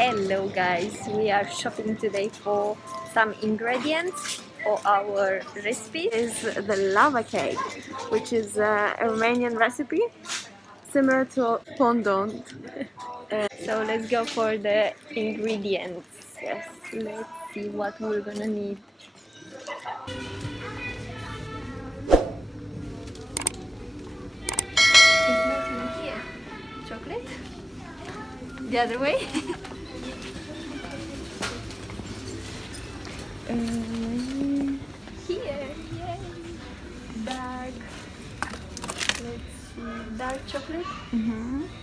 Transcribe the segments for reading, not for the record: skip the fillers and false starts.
Hello guys, we are shopping today for some ingredients for our recipe. Is the lava cake, which is a Romanian recipe similar to fondant. So let's go for the ingredients. Yes, let's see what we're gonna need. It's not in here. Chocolate? The other way? Here, yay! Dark, let's see, dark chocolate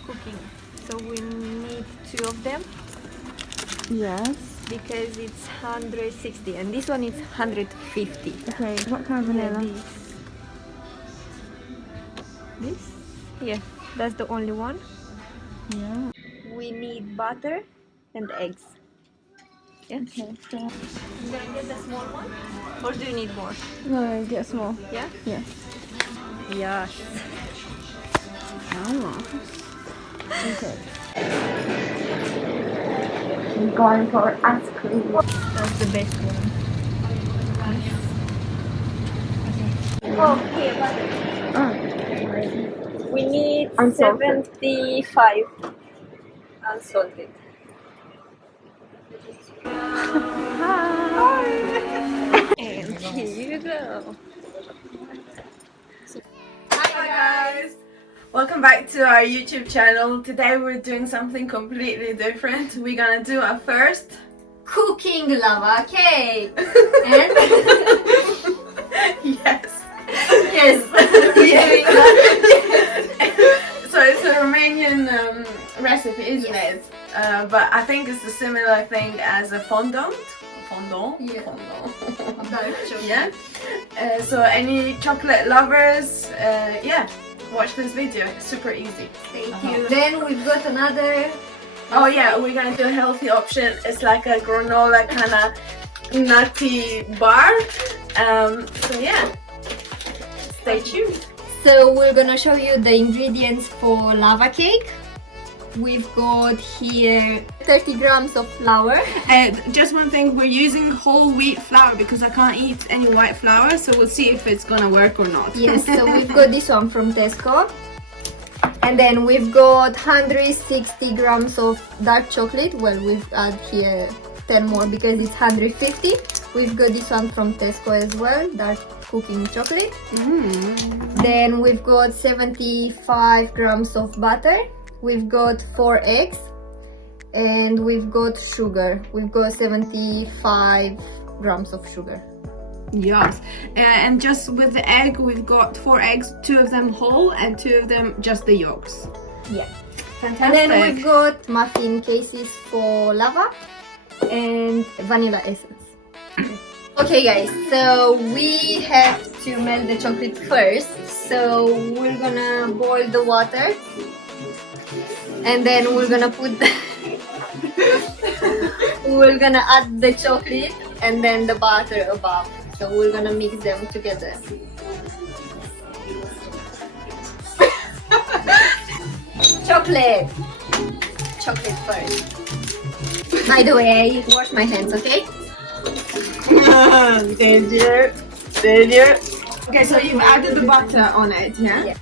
cooking. So we need 2 of them. Yes. Because it's 160 and this one is 150. Okay, what kind of vanilla? Yeah, this? Yeah, that's the only one. Yeah. We need butter and eggs. Yeah. Okay, so... I'm gonna get the small one, or do you need more? No, get small. Yeah? Yeah. Yes. Oh. Okay. I'm going for ice cream. That's the best one. Oh, here, butter. Oh. We need Unsalted. 75 unsalted. Hi! And here you go. Hi guys! Welcome back to our YouTube channel. Today we're doing something completely different. We're gonna do our first Cooking lava cake! And yes. yes! So it's a Romanian recipe, isn't it? But I think it's a similar thing as a fondant. Yeah. Fondant. Dark chocolate. Yeah. So any chocolate lovers, yeah, watch this video. It's super easy. Thank you. Then we've got another. Oh yeah, we're gonna do a healthy option. It's like a granola kind of nutty bar. So yeah, stay tuned. So we're gonna show you the ingredients for lava cake. We've got here 30 grams of flour. Just one thing, we're using whole wheat flour because I can't eat any white flour, so we'll see if it's gonna work or not. Yes, so we've got this one from Tesco. And then we've got 160 grams of dark chocolate. Well, we've added here 10 more because it's 150. We've got this one from Tesco as well, dark cooking chocolate. Then we've got 75 grams of butter. We've got 4 eggs. And we've got sugar. We've got 75 grams of sugar. Yes, and just with the egg, we've got 4 eggs, 2 of them whole and 2 of them just the yolks. Yeah. Fantastic. And then we've got muffin cases for lava and vanilla essence. Okay guys, so we have to melt the chocolate first. So we're gonna boil the water and then we're gonna put the we're gonna add the chocolate and then the butter above. So we're gonna mix them together. Chocolate first. By the way, wash my hands, okay? Danger. Okay, so you've added the butter on it, yeah? Yeah.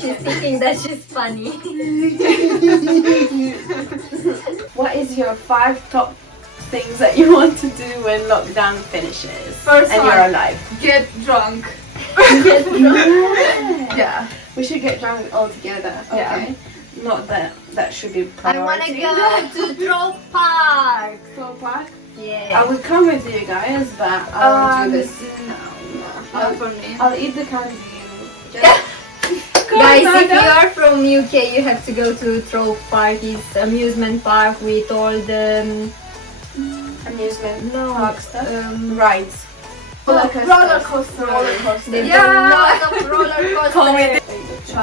She's thinking that she's funny. What is your 5 top things that you want to do when lockdown finishes First and one. you're alive? Get drunk. Yeah, we should get drunk all together. Okay. Not that should be I wanna priority. go to Throw Park. Throw park. Yeah. I would come with you guys, but I won't do this. Not for me. I'll eat the candy. Just Guys, if you are from UK, you have to go to Throw Park. It's amusement park with all the amusement park stuff. Rides. Roller Roller coaster. coaster. there's Yeah. a lot of roller Call me coasters.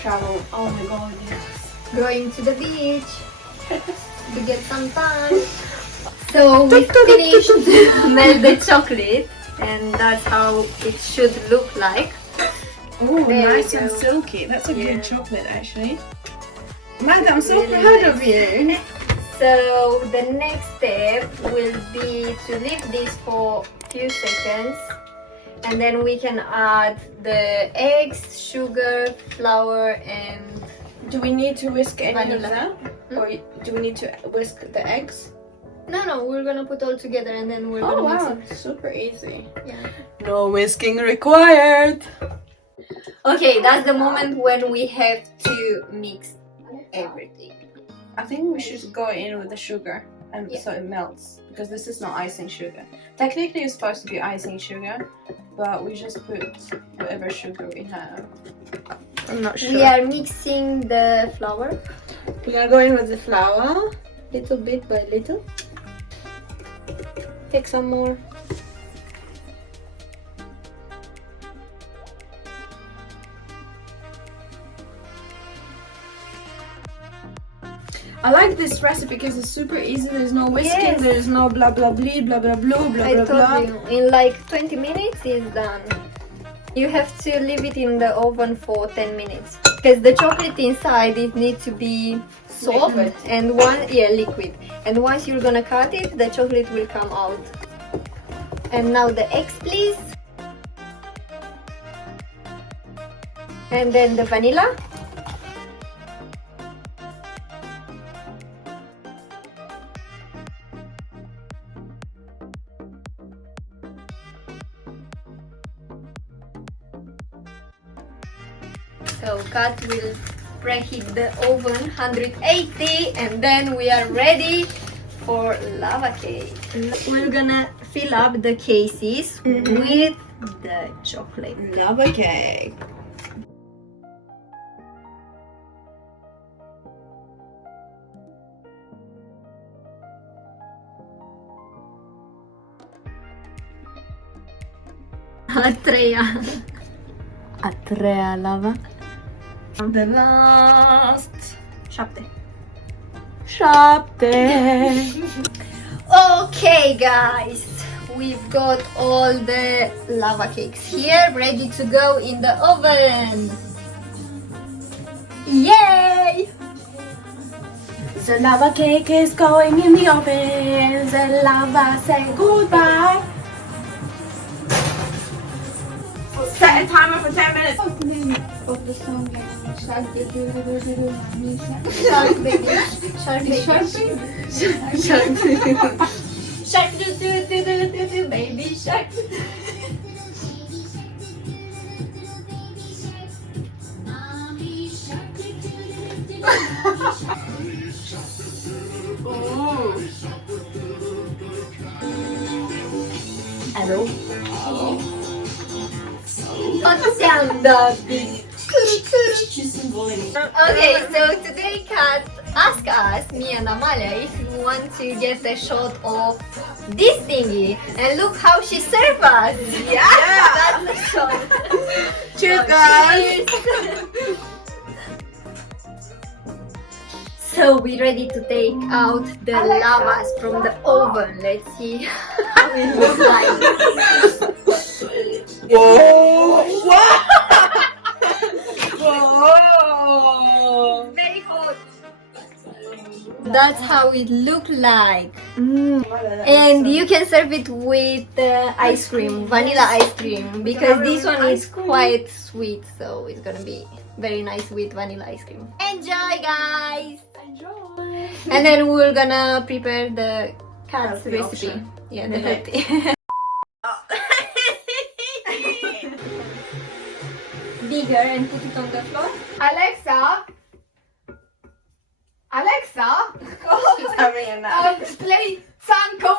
Travel. Oh my god, yes. Going to the beach. to get some time. So we finished to melt the chocolate, and that's how it should look like. Oh, There we nice and go. silky. That's a Yeah. good chocolate, actually. Magda, I'm so Really proud nice. of you. So the next step will be to leave this for a few seconds, and then we can add the eggs, sugar, flour, and Do we need to whisk any Vanilla. of that? Or do we need to whisk the eggs? no, we're gonna put all together, and then we're Oh gonna mix wow, it. super easy. Yeah. No whisking required. Okay, that's the moment when we have to mix everything. I think we should go in with the sugar and Yeah. so it melts, because this is not icing sugar. Technically it's supposed to be icing sugar, but we just put whatever sugar we have. I'm not sure. We are mixing the flour. We're gonna go in with the flour, little bit by little. Take some more. I like this recipe because it's super easy. There's no whisking, Yes. there's no blah blah blah blah blah blah blah I blah told blah. you, in like 20 minutes it's done. You have to leave it in the oven for 10 minutes because the chocolate inside it needs to be soft Liquid. and liquid. And once you're gonna cut it, the chocolate will come out. And now the eggs, please. And then the vanilla. So Kat will preheat the oven 180, and then we are ready for lava cake. We're gonna fill up the cases with the chocolate. Lava cake. A treia. A treia lava. The last 7. 7. Okay guys, we've got all the lava cakes here ready to go in the oven. Yay! The lava cake is going in the oven. The lava say goodbye. Set a timer for 10 minutes. What's the name of the song? Shark baby. Shark baby. Shark baby. Shark do baby shark. Hello. 想的比 Okay, so today Kat asked us, me and Amalia, if we want to get a shot of this thingy, and look how she served us. Yeah, that's the shot. Cheers, So, guys. cheers. So we're ready to take out the lavas from the oven. Let's see how it looks like. Whoa! Wow! Whoa! Very hot. That's how it looked like. And you can serve it with ice cream, vanilla ice cream, because this one is quite sweet, so it's gonna be very nice with vanilla ice cream. Enjoy, guys! Enjoy! And then we're gonna prepare the cat's Healthy recipe. option. Yeah, the healthy. Bigger and put it on the floor. Alexa. Alexa. She's having a nap. Play Sanko